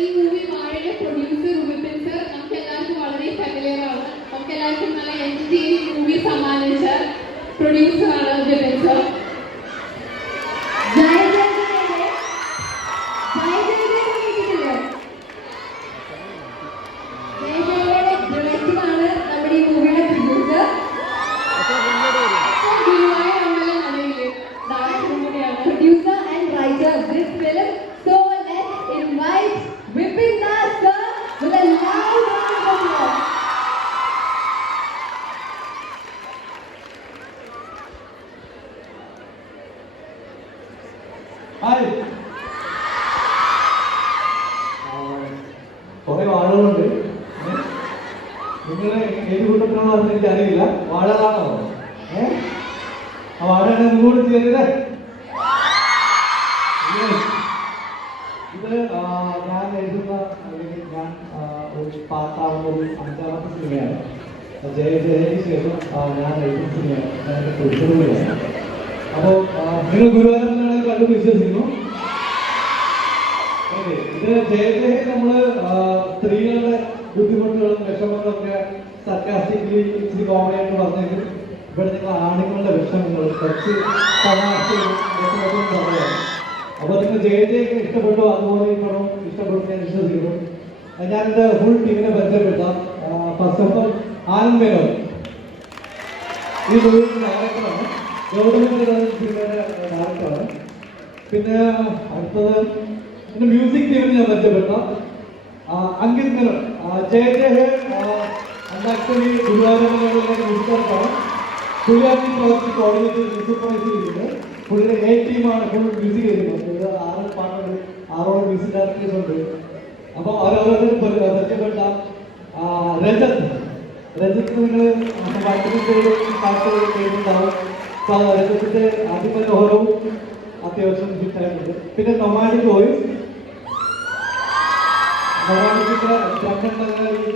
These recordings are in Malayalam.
ഈ മൂവി വാഴയുടെ പ്രൊഡ്യൂസർ വിപിൻ സർ നമുക്ക് എല്ലാവർക്കും വളരെ ഫെമിലിയർ ആണ്. നമുക്ക് എല്ലാവർക്കും നല്ല എൻറ്റർടൈനിങ് മൂവി സമ്മാനിച്ച പ്രൊഡ്യൂസർ ആണ് Vipin sir. Producer and writer of this film. So let's invite Vipin Das sir with a loud round of applause. Hi. കുറെ വാഴകളുണ്ട്. നിങ്ങൾ ഏത് കൂട്ടത്തിലാണെന്ന് എനിക്ക് അറിയില്ല. വാഴകളാണോ? ആ വാഴയാണ് നിങ്ങളോട് ചെയ്തത്. ഇത് ഞാൻ എഴുതുന്ന അല്ലെങ്കിൽ ഞാൻ ഒരു പാർട്ടാവുന്ന ഒരു 5ാമത്തെ സിനിമയാണ്. ജയക്ക് ശേഷം ഞാൻ എഴുതുന്ന സിനിമയാണ്. ഞാൻ എൻ്റെ പ്രൊഡ്യൂസറുകളാണ്. അപ്പോൾ നിങ്ങൾ ഗുരുവായൂരിലാണ് കണ്ടു വിശ്വസിക്കുന്നു. ഓക്കെ, ഇത് ജയജയ നമ്മൾ സ്ത്രീകളുടെ ബുദ്ധിമുട്ടുകളും വിഷമങ്ങളൊക്കെ സർക്കാസ്റ്റിക്കലി ഇച്ചിരി കോമഡി ആയിട്ട് പറഞ്ഞെങ്കിൽ ഇവിടെ നിങ്ങൾ ആണുങ്ങളുടെ വിഷമങ്ങൾ കുറച്ച് തമാശയും പറയാം. അപ്പോൾ നിങ്ങൾ ജയജയൊക്കെ ഇഷ്ടപ്പെട്ടു, അതുപോലെ ഈ പടം ഇഷ്ടപ്പെടും ഞാൻ വിശ്വസിക്കുന്നു. ഞാനെൻ്റെ ഫുൾ ടീമിനെ പരിചയപ്പെടുത്താം. First of all Anand Menon ഈ മൂവിയുടെ ഡയറക്ടറാണ്. ഗൗതമിന്റെ സിനിമയുടെ ഡയറക്ടറാണ്. പിന്നെ അടുത്തത് എൻ്റെ മ്യൂസിക് ടീമിനെ ഞാൻ പരിചയപ്പെടുത്താം. അങ്കിത് മേനോൻ. ജയജയ ആക്ച്വലി ഗുരുവായൂരിലെ മ്യൂസിക്കാണ്. പുള്ളിയാണ് ഈ പ്രോജക്റ്റ് കോർഡിനേറ്റ് സൂപ്പർവൈസ് ചെയ്തിട്ടുണ്ട്. പുള്ളിയുടെ എ ടീമാണ് ഫുൾ മ്യൂസിക് ചെയ്യുന്നത്. 6 പാട്ടുകൾ 6 മ്യൂസിക് ഡയറക്ടേഴ്സ് ഉണ്ട്. അപ്പോൾ ഓരോരുത്തരും പരിചയപ്പെട്ടാം. രജത്ത് നിങ്ങൾ പാട്ട് കേട്ടിട്ടുണ്ടാവും. രജത്തിന്റെ അതിമനോഹരവും അത്യാവശ്യം ഹിറ്റായിട്ടുണ്ട്. പിന്നെ നൊമാഡിക് വോയിസ്, നൊമാഡിക്കിന്റെ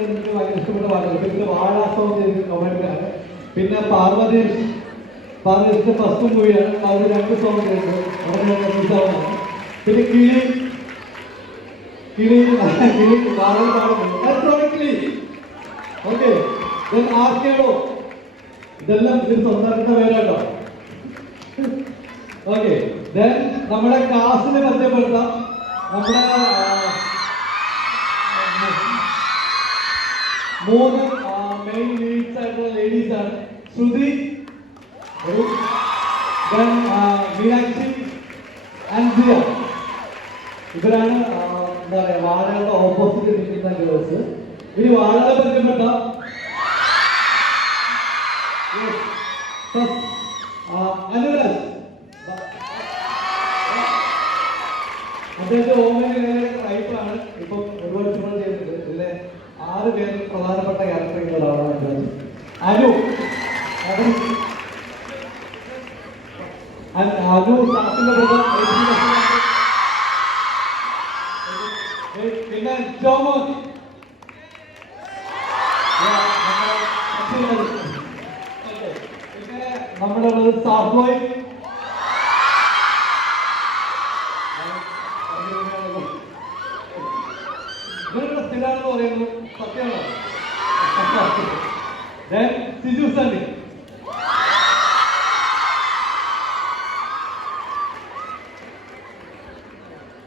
എനിക്ക് ഭയങ്കര ഇഷ്ടപ്പെട്ട പാട്ടുകൾ. പിന്നെ വാഴാസവും നൊമാഡിക്കാണ്. പിന്നെ പാർവതീഷിന്റെ ഫസ്റ്റ് മൂവിയാണ്. അത് 2 സോങ് കേട്ടു. പിന്നെ കിളി വാഴ പാടുന്നു. ഓക്കെ, ആർക്കേടോ ഇതെല്ലാം ഇതിൽ സ്വന്തമാക്കുന്ന പേരാട്ടോ. ഓക്കെ, നമ്മുടെ കാസ്റ്റിനെ പരിചയപ്പെടുത്താം. നമ്മുടെ 3 മെയിൻ ലീഡ്സ് ആയിട്ടുള്ള ലേഡീസ് ആണ്. ശ്രുതി, മീനാക്ഷി ആൻഡ് ദിയ. ഇവരാണ് എന്താ പറയാ വാഴകളുടെ ഓപ്പോസിറ്റ് നിൽക്കുന്ന ഗേൾസ്. ഇനി വാഴകളെ പരിചയപ്പെടുത്താം. അനുരാജ്, അദ്ദേഹത്തെ ഓമനിലെ റൈറ്ററാണ്. ഇപ്പം ഒരുപാട് സിനിമ ചെയ്തിട്ടുണ്ട്. ഇതിലെ 6 പേരിൽ പ്രധാനപ്പെട്ട യാത്ര ചെയ്തതാണ് അനുരാജ്. പിന്നെ ജോമോൻ, പിന്നെ നമ്മുടെ ഉള്ളത് സാഫ്ബോയ്. ഇവരുടെ സ്ഥിരാണെന്ന് പറയുന്നത് സത്യമാണോ? സിജു സണ്ണി.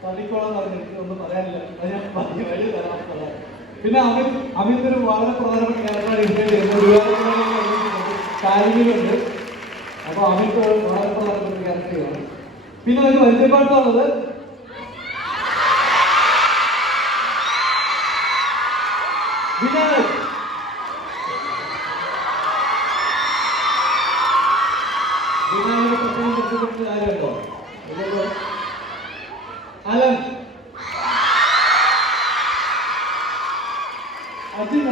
തള്ളിക്കോളാൻ പറഞ്ഞിട്ട് ഒന്നും പറയാനില്ല. ഞാൻ വഴി തരാൻ പറയാം. പിന്നെ അമിത് ഒരു വളരെ പ്രധാനപ്പെട്ട ക്യാരക്ടറാണ്. കാലിമിലുണ്ട്. അപ്പോൾ അമിത് വളരെ പ്രധാനപ്പെട്ട ക്യാരക്ടറാണ്. പിന്നെ ഒരു പരിചയപ്പാട്ടുള്ളത് വിനായക്. വിനായക പ്രത്യേകം പരിചയപ്പെട്ട കാര്യമുണ്ടോ? അലൻ, അജിൻ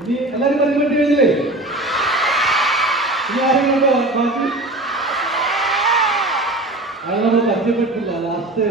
ഇനി എല്ലാവരും പരിചയപ്പെട്ട് കഴിഞ്ഞില്ലേ? ഇനി ആരെങ്കിലും ബാക്കി അത് നമ്മൾ പരിചയപ്പെട്ടില്ല. ലാസ്റ്റ്